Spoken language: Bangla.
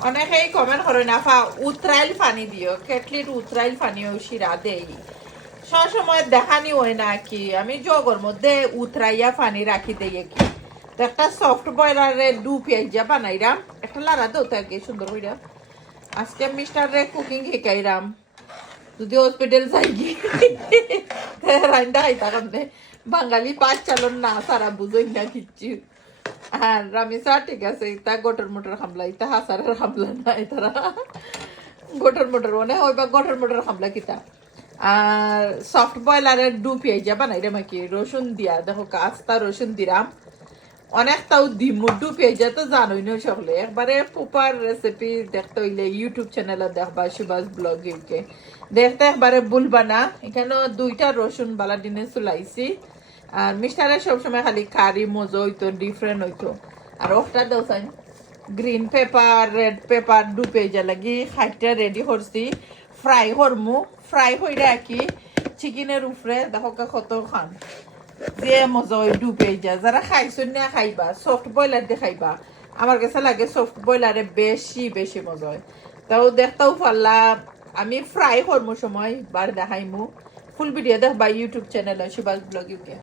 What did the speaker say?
অনেকেই কমেন্ট করে না ফা উতরাইল পানি দিও কেটলির উতরাইল পানিও শিরা দেই সবসময় দেখানি হয় না কি আমি জগর মধ্যে উতরাইয়া পানি রাখি দেই কি তো একটা সফট বয়লারে দু পেঁয়াজা বানাইরাম একটা লাড়া দাও তাকে সুন্দর হইরা আজকে মিস্টারে কুকিং শিকাইরাম যদি হসপিটাল যাই গিয়ে রান্না খাইতা কামনে বাঙালি পাঁচ চালন না সারা বুঝই না কিচ্ছু হ্যাঁ রামিসা ঠিক আছে ইতা গটর মোটর হামলা ইতা হাসারের হামলা না তারা গটর মোটর মানে ওই বা গটর মোটর হামলা কিতা আর সফট বয়লারের ডু পেঁয়াজা বানাই রে মাকি রসুন দিয়া দেখো কাস্তা রসুন দিরাম অনেকটাও দিমু ডু পেঁয়াজা তো জানোই না সকলে একবারে প্রপার রেসিপি দেখতে হইলে ইউটিউব চ্যানেলে দেখবা সুভাষ ব্লগ ইউকে দেখতে একবারে ভুলবা না এখানে দুইটা রসুন বালা দিনে চুলাইছি আর মিষ্টারে সবসময় খালি কারি মজো হইতো ডিফারেন্ট হইতো আর ওটা দাও চাই গ্রিন পেপার রেড পেপার ডু পেঁয়াজা লাগি খাইটা রেডি করছি ফ্রাই করমু ফ্রাই হইলে কি চিকেনের উপরে দেখো কত খান যে মজা হয় ডু পেঁয়াজা যারা খাইছো না খাইবা সফট বয়লার দিয়ে খাইবা আমার কাছে লাগে সফট বয়লারে বেশি বেশি মজা হয় তাও দেখতেও পারলা আমি ফ্রাই করমু সময় বার দেখাইমু ফুল ভিডিও দেখবা ইউটিউব চ্যানেলে সুভাষ ব্লগ ইউকে